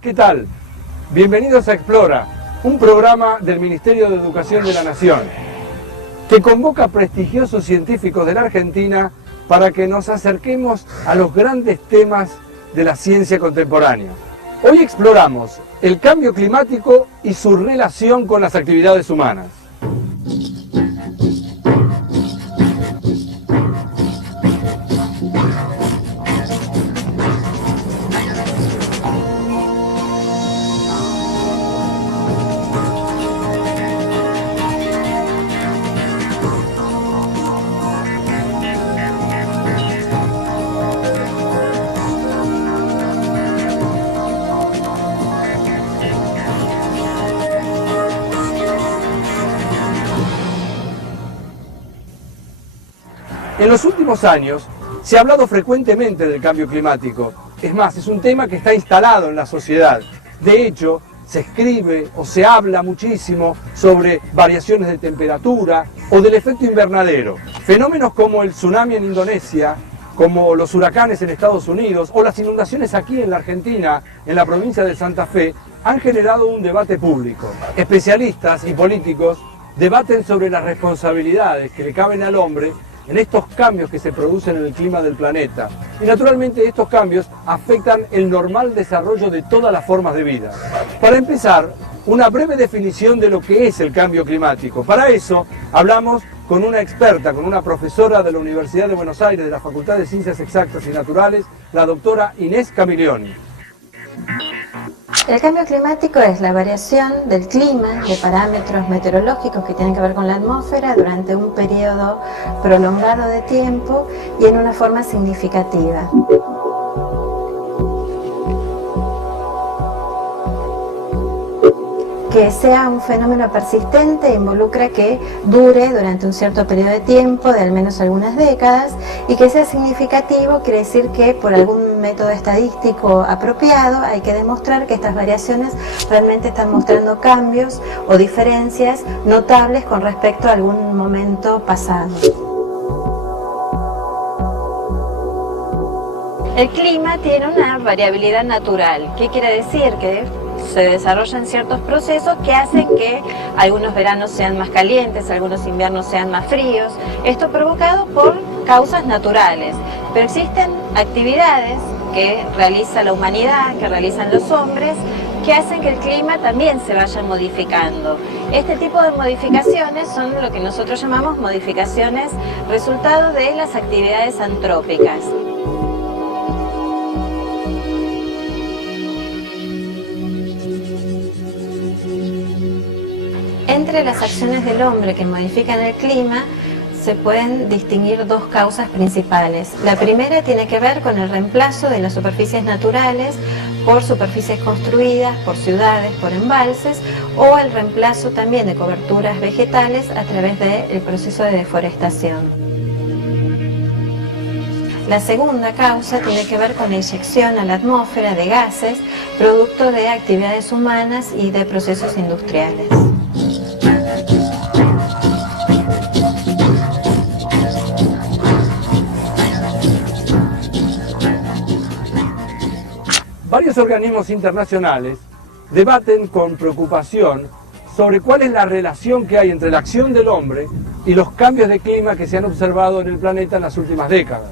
¿Qué tal? Bienvenidos a Explora, un programa del Ministerio de Educación de la Nación, que convoca a prestigiosos científicos de la Argentina para que nos acerquemos a los grandes temas de la ciencia contemporánea. Hoy exploramos el cambio climático y su relación con las actividades humanas. En los últimos años se ha hablado frecuentemente del cambio climático. Es más, es un tema que está instalado en la sociedad. De hecho, se escribe o se habla muchísimo sobre variaciones de temperatura o del efecto invernadero. Fenómenos como el tsunami en Indonesia, como los huracanes en Estados Unidos o las inundaciones aquí en la Argentina, en la provincia de Santa Fe, han generado un debate público. Especialistas y políticos debaten sobre las responsabilidades que le caben al hombre en estos cambios que se producen en el clima del planeta. Y naturalmente estos cambios afectan el normal desarrollo de todas las formas de vida. Para empezar, una breve definición de lo que es el cambio climático. Para eso hablamos con una experta, con una profesora de la Universidad de Buenos Aires, de la Facultad de Ciencias Exactas y Naturales, la doctora Inés Camilioni. El cambio climático es la variación del clima, de parámetros meteorológicos que tienen que ver con la atmósfera durante un periodo prolongado de tiempo y en una forma significativa. Que sea un fenómeno persistente involucra que dure durante un cierto periodo de tiempo, de al menos algunas décadas, y que sea significativo quiere decir que por algún método estadístico apropiado hay que demostrar que estas variaciones realmente están mostrando cambios o diferencias notables con respecto a algún momento pasado. El clima tiene una variabilidad natural. ¿Qué quiere decir? Que se desarrollan ciertos procesos que hacen que algunos veranos sean más calientes, algunos inviernos sean más fríos. Esto provocado por causas naturales, pero existen actividades que realiza la humanidad, que realizan los hombres, que hacen que el clima también se vaya modificando. Este tipo de modificaciones son lo que nosotros llamamos modificaciones resultado de las actividades antrópicas. Entre las acciones del hombre que modifican el clima se pueden distinguir dos causas principales. La primera tiene que ver con el reemplazo de las superficies naturales por superficies construidas, por ciudades, por embalses, o el reemplazo también de coberturas vegetales a través del proceso de deforestación. La segunda causa tiene que ver con la inyección a la atmósfera de gases, producto de actividades humanas y de procesos industriales. Varios organismos internacionales debaten con preocupación sobre cuál es la relación que hay entre la acción del hombre y los cambios de clima que se han observado en el planeta en las últimas décadas.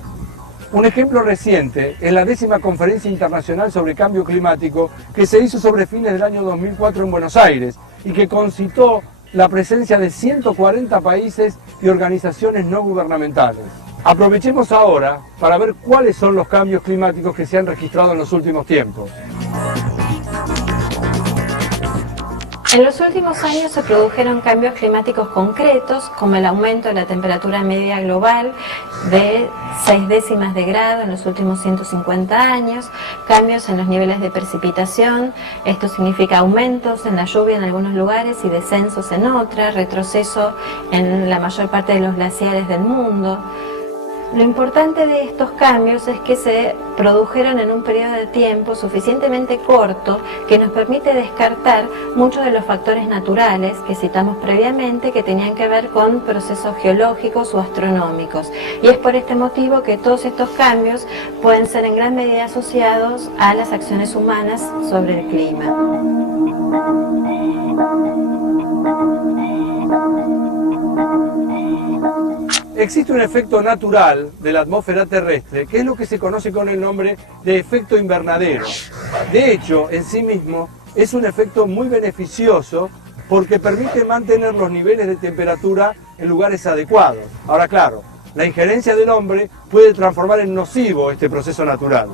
Un ejemplo reciente es la 10ª Conferencia Internacional sobre Cambio Climático que se hizo sobre fines del año 2004 en Buenos Aires y que concitó la presencia de 140 países y organizaciones no gubernamentales. Aprovechemos ahora para ver cuáles son los cambios climáticos que se han registrado en los últimos tiempos. En los últimos años se produjeron cambios climáticos concretos, como el aumento de la temperatura media global de 0,6 de grado en los últimos 150 años, cambios en los niveles de precipitación, esto significa aumentos en la lluvia en algunos lugares y descensos en otras, retroceso en la mayor parte de los glaciares del mundo. Lo importante de estos cambios es que se produjeron en un periodo de tiempo suficientemente corto que nos permite descartar muchos de los factores naturales que citamos previamente que tenían que ver con procesos geológicos o astronómicos. Y es por este motivo que todos estos cambios pueden ser en gran medida asociados a las acciones humanas sobre el clima. Existe un efecto natural de la atmósfera terrestre, que es lo que se conoce con el nombre de efecto invernadero. De hecho, en sí mismo, es un efecto muy beneficioso porque permite mantener los niveles de temperatura en lugares adecuados. Ahora, claro, la injerencia del hombre puede transformar en nocivo este proceso natural.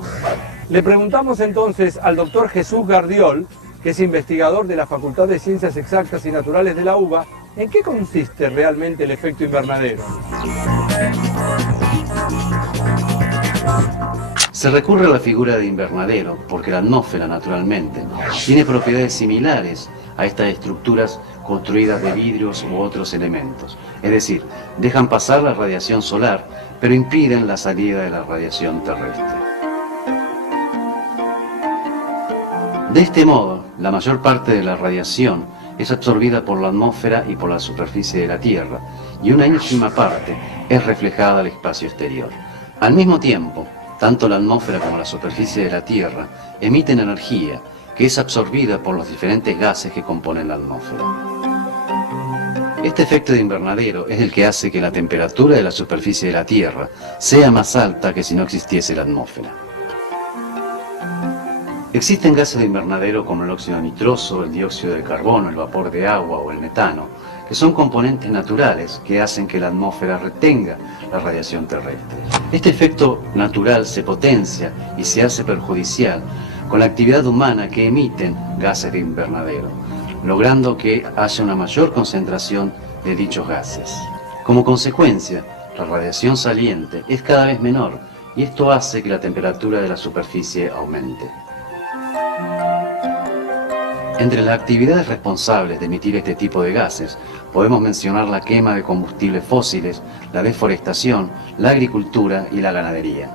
Le preguntamos entonces al doctor Jesús Gardiol, que es investigador de la Facultad de Ciencias Exactas y Naturales de la UBA, ¿en qué consiste realmente el efecto invernadero? Se recurre a la figura de invernadero porque la atmósfera, naturalmente, tiene propiedades similares a estas estructuras construidas de vidrios u otros elementos. Es decir, dejan pasar la radiación solar, pero impiden la salida de la radiación terrestre. De este modo, la mayor parte de la radiación es absorbida por la atmósfera y por la superficie de la Tierra, y una ínfima parte es reflejada al espacio exterior. Al mismo tiempo, tanto la atmósfera como la superficie de la Tierra emiten energía que es absorbida por los diferentes gases que componen la atmósfera. Este efecto de invernadero es el que hace que la temperatura de la superficie de la Tierra sea más alta que si no existiese la atmósfera. Existen gases de invernadero como el óxido nitroso, el dióxido de carbono, el vapor de agua o el metano, que son componentes naturales que hacen que la atmósfera retenga la radiación terrestre. Este efecto natural se potencia y se hace perjudicial con la actividad humana que emiten gases de invernadero, logrando que haya una mayor concentración de dichos gases. Como consecuencia, la radiación saliente es cada vez menor y esto hace que la temperatura de la superficie aumente. Entre las actividades responsables de emitir este tipo de gases, podemos mencionar la quema de combustibles fósiles, la deforestación, la agricultura y la ganadería.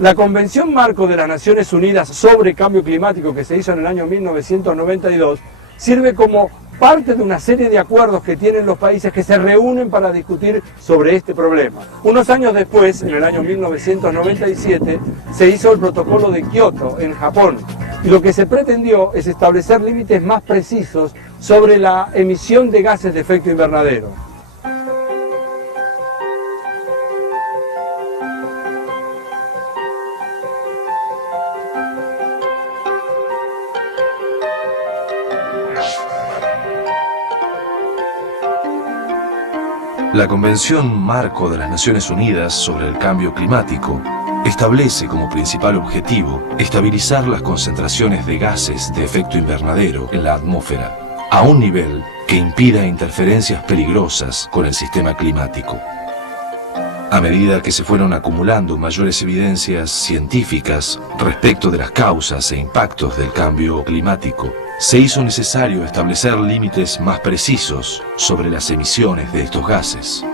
La Convención Marco de las Naciones Unidas sobre Cambio Climático, que se hizo en el año 1992, sirve como parte de una serie de acuerdos que tienen los países que se reúnen para discutir sobre este problema. Unos años después, en el año 1997, se hizo el Protocolo de Kioto en Japón, y lo que se pretendió es establecer límites más precisos sobre la emisión de gases de efecto invernadero. La Convención Marco de las Naciones Unidas sobre el Cambio Climático establece como principal objetivo estabilizar las concentraciones de gases de efecto invernadero en la atmósfera a un nivel que impida interferencias peligrosas con el sistema climático. A medida que se fueron acumulando mayores evidencias científicas respecto de las causas e impactos del cambio climático, se hizo necesario establecer límites más precisos sobre las emisiones de estos gases.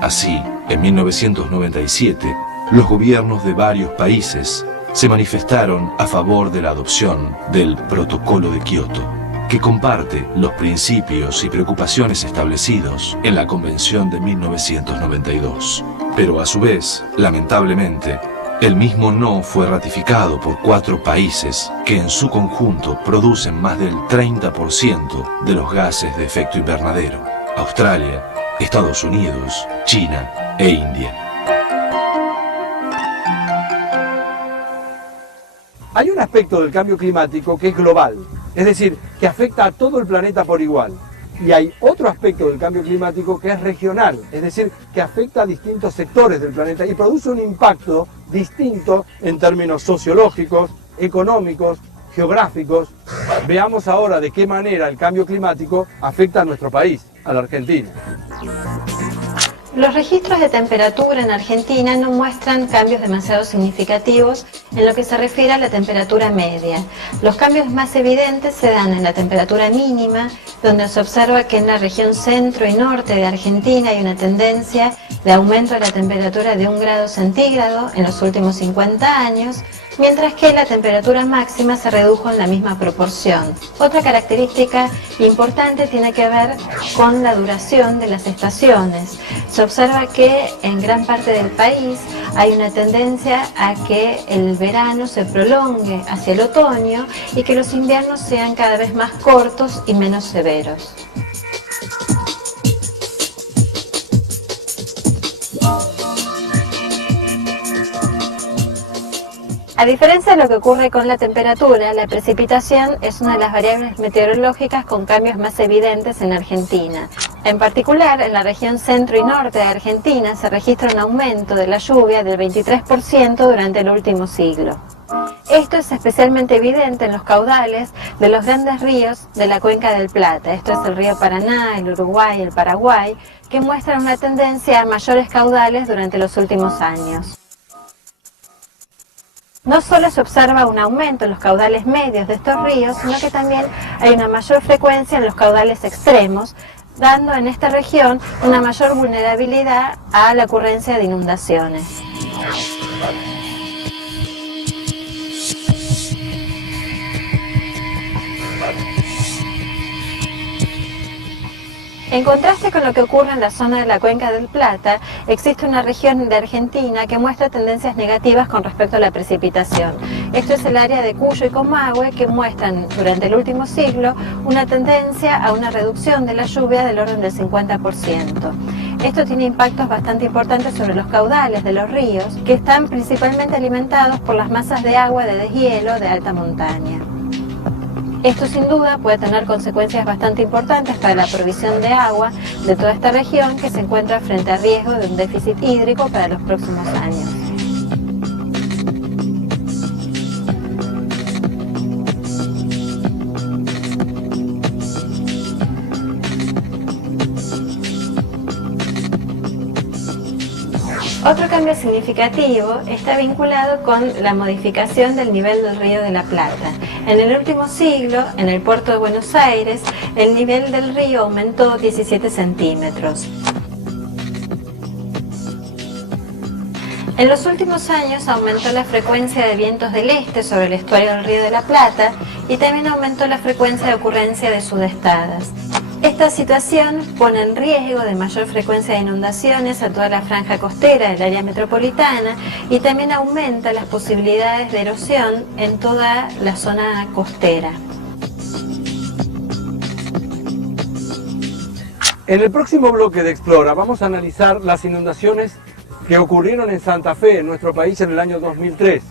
Así, en 1997, los gobiernos de varios países se manifestaron a favor de la adopción del Protocolo de Kioto, que comparte los principios y preocupaciones establecidos en la Convención de 1992. Pero a su vez, lamentablemente, el mismo no fue ratificado por 4 países que en su conjunto producen más del 30% de los gases de efecto invernadero: Australia, Estados Unidos, China e India. Hay un aspecto del cambio climático que es global, es decir, que afecta a todo el planeta por igual. Y hay otro aspecto del cambio climático que es regional, es decir, que afecta a distintos sectores del planeta y produce un impacto distinto en términos sociológicos, económicos, geográficos. Veamos ahora de qué manera el cambio climático afecta a nuestro país, a la Argentina. Los registros de temperatura en Argentina no muestran cambios demasiado significativos en lo que se refiere a la temperatura media. Los cambios más evidentes se dan en la temperatura mínima, donde se observa que en la región centro y norte de Argentina hay una tendencia de aumento de la temperatura de 1 grado centígrado en los últimos 50 años, mientras que la temperatura máxima se redujo en la misma proporción. Otra característica importante tiene que ver con la duración de las estaciones. Se observa que en gran parte del país hay una tendencia a que el verano se prolongue hacia el otoño y que los inviernos sean cada vez más cortos y menos severos. A diferencia de lo que ocurre con la temperatura, la precipitación es una de las variables meteorológicas con cambios más evidentes en Argentina. En particular, en la región centro y norte de Argentina se registra un aumento de la lluvia del 23% durante el último siglo. Esto es especialmente evidente en los caudales de los grandes ríos de la cuenca del Plata. Esto es el río Paraná, el Uruguay, el Paraguay, que muestran una tendencia a mayores caudales durante los últimos años. No solo se observa un aumento en los caudales medios de estos ríos, sino que también hay una mayor frecuencia en los caudales extremos, dando en esta región una mayor vulnerabilidad a la ocurrencia de inundaciones. En contraste con lo que ocurre en la zona de la Cuenca del Plata, existe una región de Argentina que muestra tendencias negativas con respecto a la precipitación. Esto es el área de Cuyo y Comahue, que muestran durante el último siglo una tendencia a una reducción de la lluvia del orden del 50%. Esto tiene impactos bastante importantes sobre los caudales de los ríos, que están principalmente alimentados por las masas de agua de deshielo de alta montaña. Esto sin duda puede tener consecuencias bastante importantes para la provisión de agua de toda esta región, que se encuentra frente a riesgo de un déficit hídrico para los próximos años. Otro cambio significativo está vinculado con la modificación del nivel del río de la Plata. En el último siglo, en el puerto de Buenos Aires, el nivel del río aumentó 17 centímetros. En los últimos años aumentó la frecuencia de vientos del este sobre el estuario del río de la Plata y también aumentó la frecuencia de ocurrencia de sudestadas. Esta situación pone en riesgo de mayor frecuencia de inundaciones a toda la franja costera del área metropolitana y también aumenta las posibilidades de erosión en toda la zona costera. En el próximo bloque de Explora vamos a analizar las inundaciones que ocurrieron en Santa Fe, en nuestro país, en el año 2003.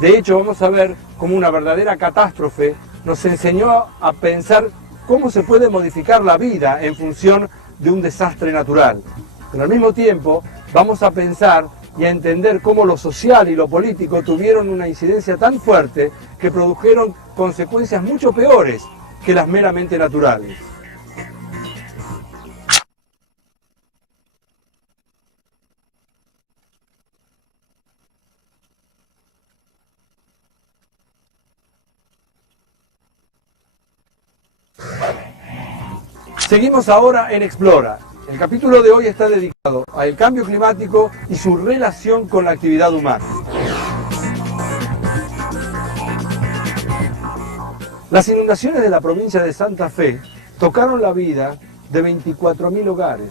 De hecho, vamos a ver cómo una verdadera catástrofe nos enseñó a pensar cómo se puede modificar la vida en función de un desastre natural. Pero al mismo tiempo vamos a pensar y a entender cómo lo social y lo político tuvieron una incidencia tan fuerte que produjeron consecuencias mucho peores que las meramente naturales. Seguimos ahora en Explora. El capítulo de hoy está dedicado al cambio climático y su relación con la actividad humana. Las inundaciones de la provincia de Santa Fe tocaron la vida de 24.000 hogares.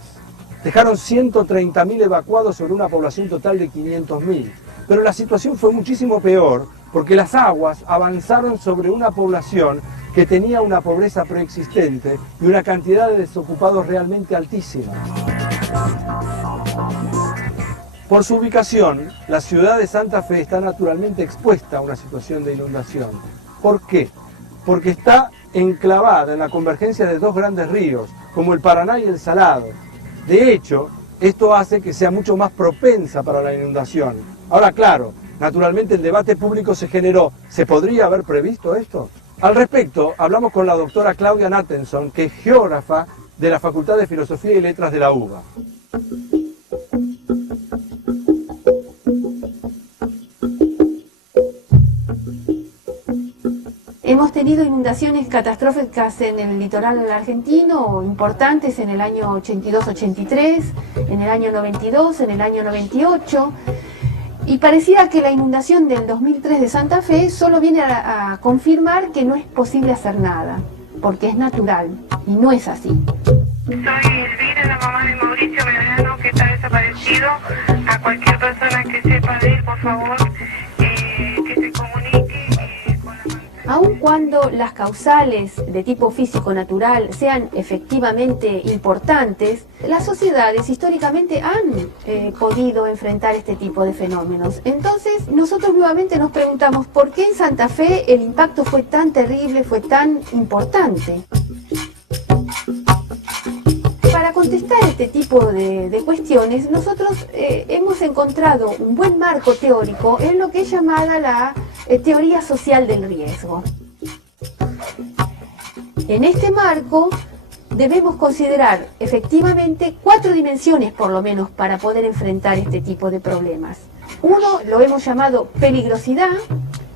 Dejaron 130.000 evacuados sobre una población total de 500.000. Pero la situación fue muchísimo peor porque las aguas avanzaron sobre una población que tenía una pobreza preexistente y una cantidad de desocupados realmente altísima. Por su ubicación, la ciudad de Santa Fe está naturalmente expuesta a una situación de inundación. ¿Por qué? Porque está enclavada en la convergencia de dos grandes ríos, como el Paraná y el Salado. De hecho, esto hace que sea mucho más propensa para la inundación. Ahora, claro, naturalmente el debate público se generó. ¿Se podría haber previsto esto? Al respecto, hablamos con la doctora Claudia Nattenson, que es geógrafa de la Facultad de Filosofía y Letras de la UBA. Hemos tenido inundaciones catastróficas en el litoral argentino, importantes en el año 82-83, en el año 92, en el año 98, y parecía que la inundación del 2003 de Santa Fe solo viene a confirmar que no es posible hacer nada, porque es natural, y no es así. Soy Elvira, la mamá de Mauricio Medrano, que está desaparecido. A cualquier persona que sepa de él, por favor, que se comunique con la familia. Aun cuando las causales de tipo físico-natural sean efectivamente importantes, las sociedades históricamente han podido enfrentar este tipo de fenómenos. Entonces, nosotros nuevamente nos preguntamos por qué en Santa Fe el impacto fue tan terrible, fue tan importante. Para contestar este tipo de cuestiones, nosotros hemos encontrado un buen marco teórico en lo que es llamada la teoría social del riesgo. En este marco debemos considerar efectivamente 4 dimensiones por lo menos para poder enfrentar este tipo de problemas. Uno lo hemos llamado peligrosidad,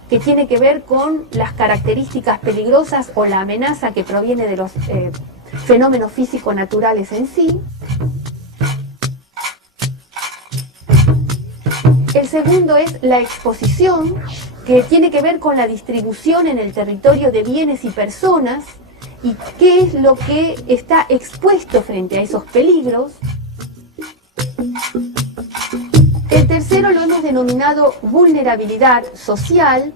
que tiene que ver con las características peligrosas o la amenaza que proviene de los fenómenos físico-naturales en sí. El segundo es la exposición, que tiene que ver con la distribución en el territorio de bienes y personas y qué es lo que está expuesto frente a esos peligros. El tercero lo hemos denominado vulnerabilidad social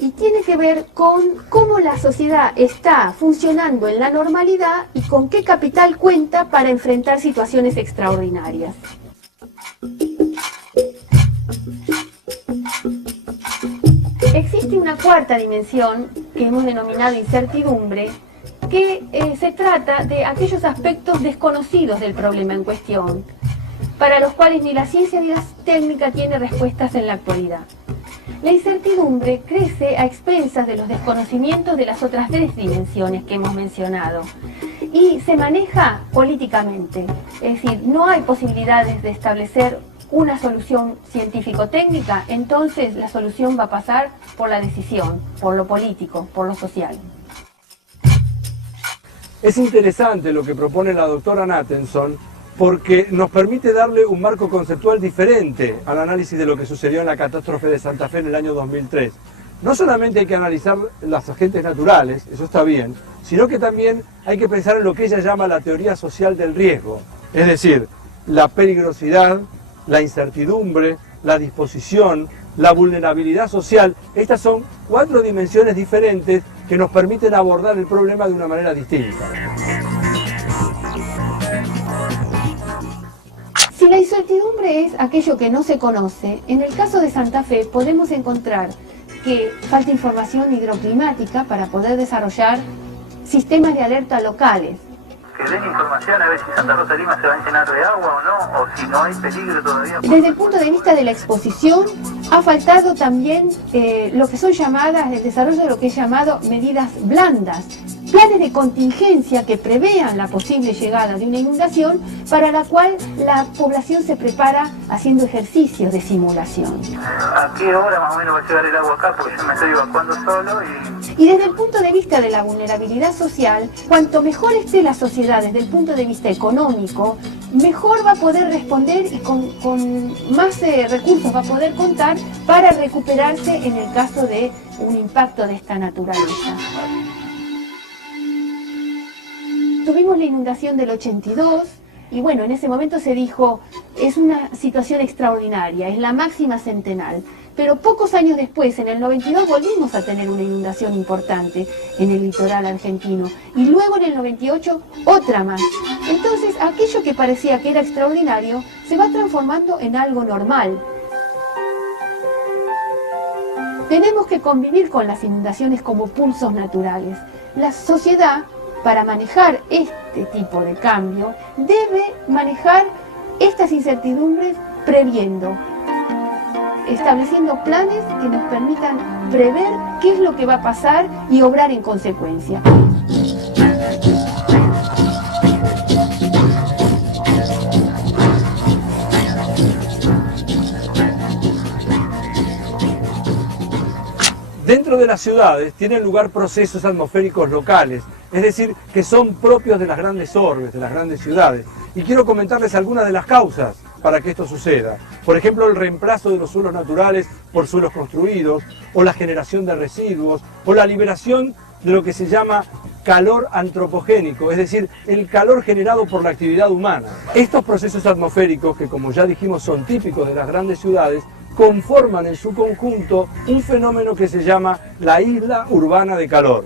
y tiene que ver con cómo la sociedad está funcionando en la normalidad y con qué capital cuenta para enfrentar situaciones extraordinarias. Existe una cuarta dimensión que hemos denominado incertidumbre, que se trata de aquellos aspectos desconocidos del problema en cuestión, para los cuales ni la ciencia ni la técnica tiene respuestas en la actualidad. La incertidumbre crece a expensas de los desconocimientos de las otras 3 dimensiones que hemos mencionado y se maneja políticamente, es decir, no hay posibilidades de establecer una solución científico-técnica, entonces la solución va a pasar por la decisión, por lo político, por lo social. Es interesante lo que propone la doctora Nathanson, porque nos permite darle un marco conceptual diferente al análisis de lo que sucedió en la catástrofe de Santa Fe en el año 2003. No solamente hay que analizar los agentes naturales, eso está bien, sino que también hay que pensar en lo que ella llama la teoría social del riesgo, es decir, la peligrosidad, la incertidumbre, la disposición, la vulnerabilidad social. Estas son 4 dimensiones diferentes que nos permiten abordar el problema de una manera distinta. Si la incertidumbre es aquello que no se conoce, en el caso de Santa Fe podemos encontrar que falta información hidroclimática para poder desarrollar sistemas de alerta locales. Que den información a ver si Santa Rosa de Lima se va a llenar de agua o no, o si no hay peligro todavía. Desde el punto de vista de la exposición, ha faltado también lo que son llamadas, el desarrollo de lo que es llamado medidas blandas, planes de contingencia que prevean la posible llegada de una inundación, para la cual la población se prepara haciendo ejercicios de simulación. ¿A qué hora más o menos va a llegar el agua acá? Porque yo me estoy evacuando solo Y desde el punto de vista de la vulnerabilidad social, cuanto mejor esté la sociedad desde el punto de vista económico, mejor va a poder responder y con más recursos va a poder contar para recuperarse en el caso de un impacto de esta naturaleza. Tuvimos la inundación del 82 y bueno, en ese momento se dijo, es una situación extraordinaria, es la máxima centenal. Pero pocos años después, en el 92, volvimos a tener una inundación importante en el litoral argentino. Y luego en el 98, otra más. Entonces, aquello que parecía que era extraordinario, se va transformando en algo normal. Tenemos que convivir con las inundaciones como pulsos naturales. La sociedad, para manejar este tipo de cambio, debe manejar estas incertidumbres previendo, estableciendo planes que nos permitan prever qué es lo que va a pasar y obrar en consecuencia. Dentro de las ciudades tienen lugar procesos atmosféricos locales, es decir, que son propios de las grandes orbes, de las grandes ciudades. Y quiero comentarles algunas de las causas para que esto suceda. Por ejemplo, el reemplazo de los suelos naturales por suelos construidos, o la generación de residuos, o la liberación de lo que se llama calor antropogénico, es decir, el calor generado por la actividad humana. Estos procesos atmosféricos, que como ya dijimos son típicos de las grandes ciudades, conforman en su conjunto un fenómeno que se llama la isla urbana de calor.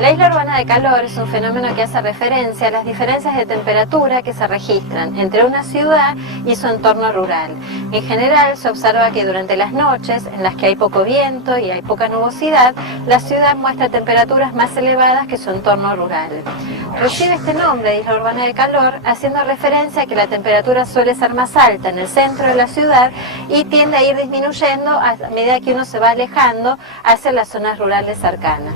La isla urbana de calor es un fenómeno que hace referencia a las diferencias de temperatura que se registran entre una ciudad y su entorno rural. En general se observa que durante las noches, en las que hay poco viento y hay poca nubosidad, la ciudad muestra temperaturas más elevadas que su entorno rural. Recibe este nombre de isla urbana de calor haciendo referencia a que la temperatura suele ser más alta en el centro de la ciudad y tiende a ir disminuyendo a medida que uno se va alejando hacia las zonas rurales cercanas.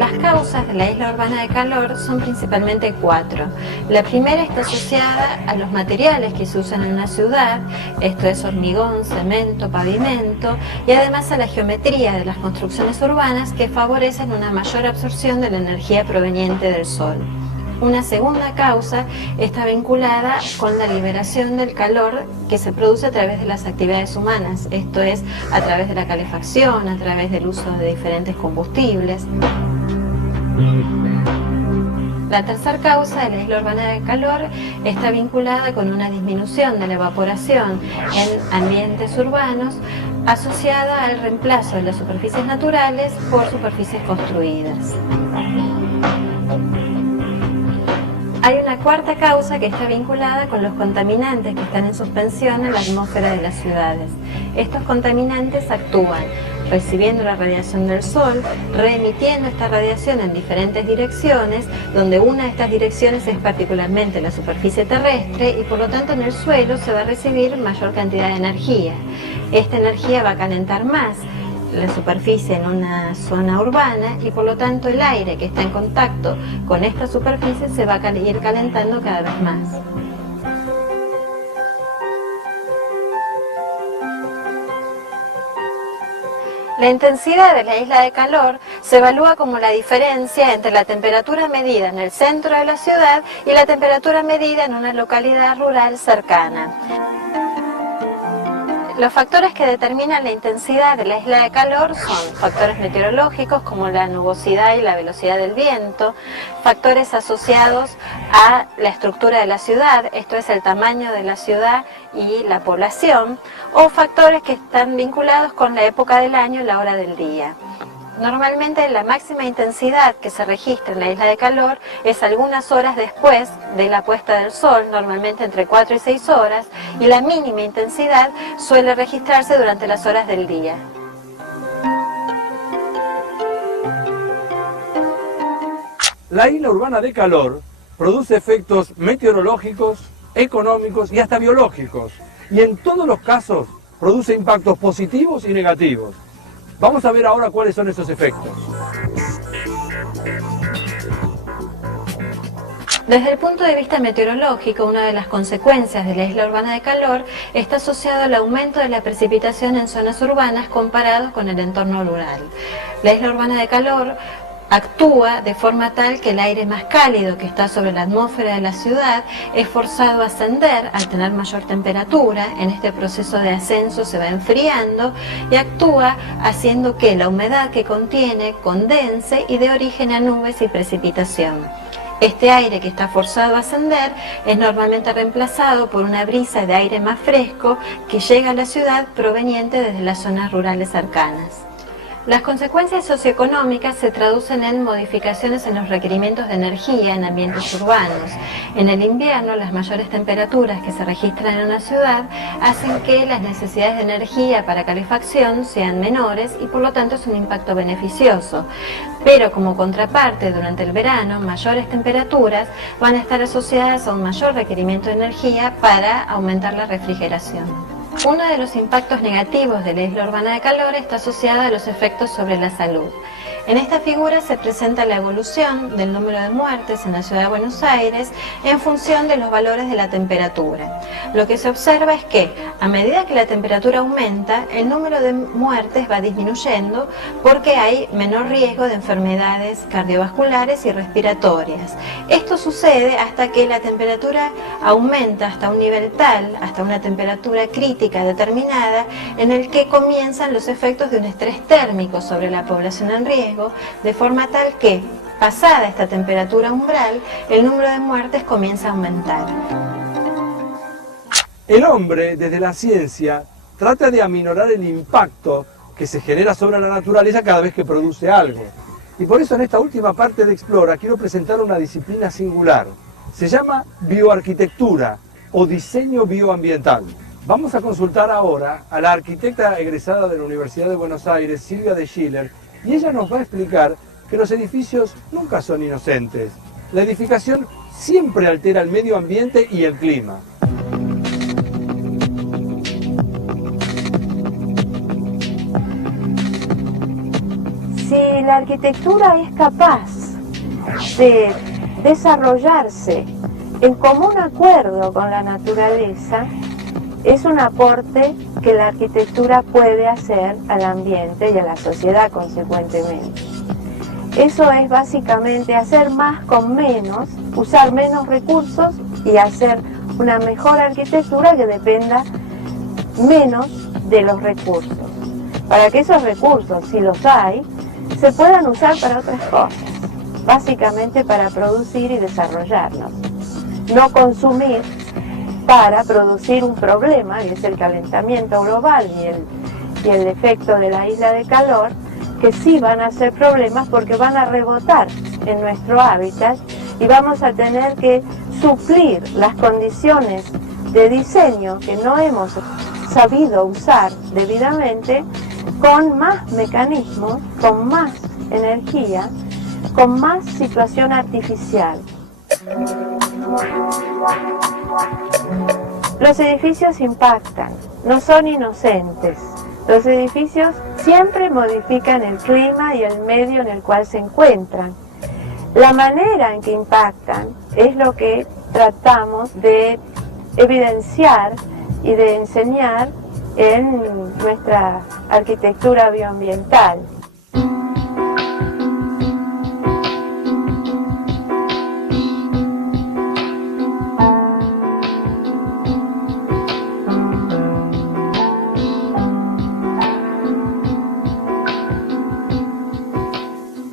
Las causas de la isla urbana de calor son principalmente 4. La primera está asociada a los materiales que se usan en una ciudad, esto es hormigón, cemento, pavimento, y además a la geometría de las construcciones urbanas que favorecen una mayor absorción de la energía proveniente del sol. Una segunda causa está vinculada con la liberación del calor que se produce a través de las actividades humanas, esto es a través de la calefacción, a través del uso de diferentes combustibles. La tercera causa de la isla urbana de calor está vinculada con una disminución de la evaporación en ambientes urbanos asociada al reemplazo de las superficies naturales por superficies construidas. Hay una cuarta causa que está vinculada con los contaminantes que están en suspensión en la atmósfera de las ciudades. Estos contaminantes actúan recibiendo la radiación del sol, reemitiendo esta radiación en diferentes direcciones, donde una de estas direcciones es particularmente la superficie terrestre y por lo tanto en el suelo se va a recibir mayor cantidad de energía. Esta energía va a calentar más la superficie en una zona urbana y por lo tanto el aire que está en contacto con esta superficie se va a ir calentando cada vez más. La intensidad de la isla de calor se evalúa como la diferencia entre la temperatura medida en el centro de la ciudad y la temperatura medida en una localidad rural cercana. Los factores que determinan la intensidad de la isla de calor son factores meteorológicos como la nubosidad y la velocidad del viento, factores asociados a la estructura de la ciudad, esto es el tamaño de la ciudad y la población, o factores que están vinculados con la época del año y la hora del día. Normalmente la máxima intensidad que se registra en la isla de calor es algunas horas después de la puesta del sol, normalmente entre 4 y 6 horas, y la mínima intensidad suele registrarse durante las horas del día. La isla urbana de calor produce efectos meteorológicos, económicos y hasta biológicos, y en todos los casos produce impactos positivos y negativos. Vamos a ver ahora cuáles son esos efectos. Desde el punto de vista meteorológico, una de las consecuencias de la isla urbana de calor está asociado al aumento de la precipitación en zonas urbanas comparado con el entorno rural. La isla urbana de calor actúa de forma tal que el aire más cálido que está sobre la atmósfera de la ciudad es forzado a ascender al tener mayor temperatura. En este proceso de ascenso se va enfriando y actúa haciendo que la humedad que contiene condense y dé origen a nubes y precipitación. Este aire que está forzado a ascender es normalmente reemplazado por una brisa de aire más fresco que llega a la ciudad proveniente desde las zonas rurales cercanas. Las consecuencias socioeconómicas se traducen en modificaciones en los requerimientos de energía en ambientes urbanos. En el invierno, las mayores temperaturas que se registran en una ciudad hacen que las necesidades de energía para calefacción sean menores y por lo tanto es un impacto beneficioso. Pero como contraparte, durante el verano, mayores temperaturas van a estar asociadas a un mayor requerimiento de energía para aumentar la refrigeración. Uno de los impactos negativos de la isla urbana de calor está asociado a los efectos sobre la salud. En esta figura se presenta la evolución del número de muertes en la ciudad de Buenos Aires en función de los valores de la temperatura. Lo que se observa es que a medida que la temperatura aumenta, el número de muertes va disminuyendo porque hay menor riesgo de enfermedades cardiovasculares y respiratorias. Esto sucede hasta que la temperatura aumenta hasta un nivel tal, hasta una temperatura crítica determinada, en el que comienzan los efectos de un estrés térmico sobre la población en riesgo, de forma tal que, pasada esta temperatura umbral, el número de muertes comienza a aumentar. El hombre, desde la ciencia, trata de aminorar el impacto que se genera sobre la naturaleza cada vez que produce algo. Y por eso en esta última parte de Explora quiero presentar una disciplina singular. Se llama bioarquitectura o diseño bioambiental. Vamos a consultar ahora a la arquitecta egresada de la Universidad de Buenos Aires, Silvia de Schiller, y ella nos va a explicar que los edificios nunca son inocentes. La edificación siempre altera el medio ambiente y el clima. Si la arquitectura es capaz de desarrollarse en común acuerdo con la naturaleza, es un aporte que la arquitectura puede hacer al ambiente y a la sociedad consecuentemente. Eso es básicamente hacer más con menos, usar menos recursos y hacer una mejor arquitectura que dependa menos de los recursos. Para que esos recursos, si los hay, se puedan usar para otras cosas, básicamente para producir y desarrollarnos. No consumir para producir un problema, que es el calentamiento global y el efecto de la isla de calor, que sí van a ser problemas porque van a rebotar en nuestro hábitat y vamos a tener que suplir las condiciones de diseño que no hemos sabido usar debidamente con más mecanismos, con más energía, con más situación artificial. Los edificios impactan, no son inocentes. Los edificios siempre modifican el clima y el medio en el cual se encuentran. La manera en que impactan es lo que tratamos de evidenciar y de enseñar en nuestra arquitectura bioambiental.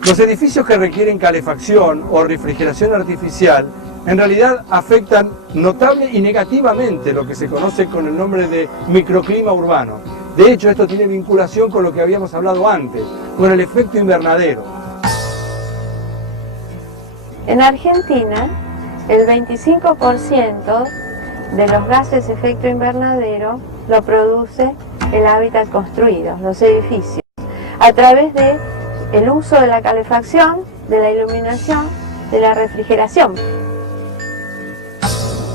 Los edificios que requieren calefacción o refrigeración artificial en realidad afectan notable y negativamente lo que se conoce con el nombre de microclima urbano. De hecho, esto tiene vinculación con lo que habíamos hablado antes, con el efecto invernadero. En Argentina, el 25% de los gases de efecto invernadero lo produce el hábitat construido, los edificios, a través de el uso de la calefacción, de la iluminación, de la refrigeración.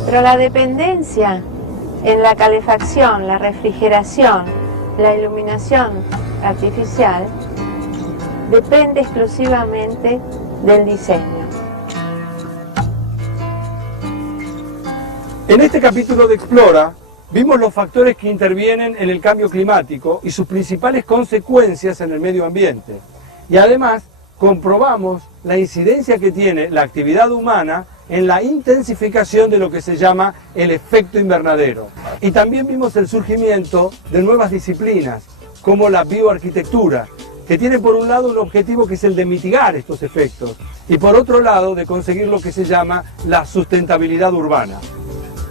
Pero la dependencia en la calefacción, la refrigeración, la iluminación artificial depende exclusivamente del diseño. En este capítulo de Explora vimos los factores que intervienen en el cambio climático y sus principales consecuencias en el medio ambiente. Y además comprobamos la incidencia que tiene la actividad humana en la intensificación de lo que se llama el efecto invernadero. Y también vimos el surgimiento de nuevas disciplinas, como la bioarquitectura, que tiene por un lado un objetivo que es el de mitigar estos efectos, y por otro lado de conseguir lo que se llama la sustentabilidad urbana.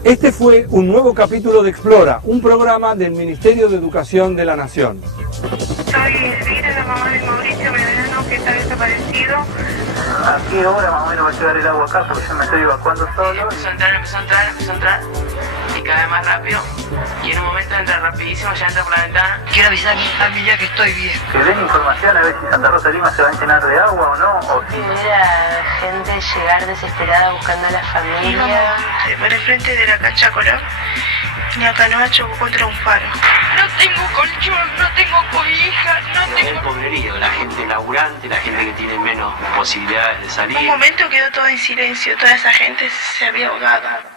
Este fue un nuevo capítulo de Explora, un programa del Ministerio de Educación de la Nación. Soy Elvira, la mamá de Mauricio Medrano, que está desaparecido. ¿A qué hora más o menos va a llegar el agua acá? Porque yo me estoy evacuando solo. Empezó a entrar y cada vez más rápido. Y en un momento entra rapidísimo, ya entra por la ventana. Quiero avisar a mi ya que estoy bien. Que den información a ver si Santa Rosa de Lima se va a llenar de agua o no. O si... Ver a gente llegar desesperada buscando a la familia. Por el frente de la Cachácora y la canoa chocó contra un faro. No tengo colchón, no tengo cobija, no tengo... El pobrerío, la gente laburante, la gente que tiene menos posibilidades de salir. Un momento quedó todo en silencio, toda esa gente se había ahogado.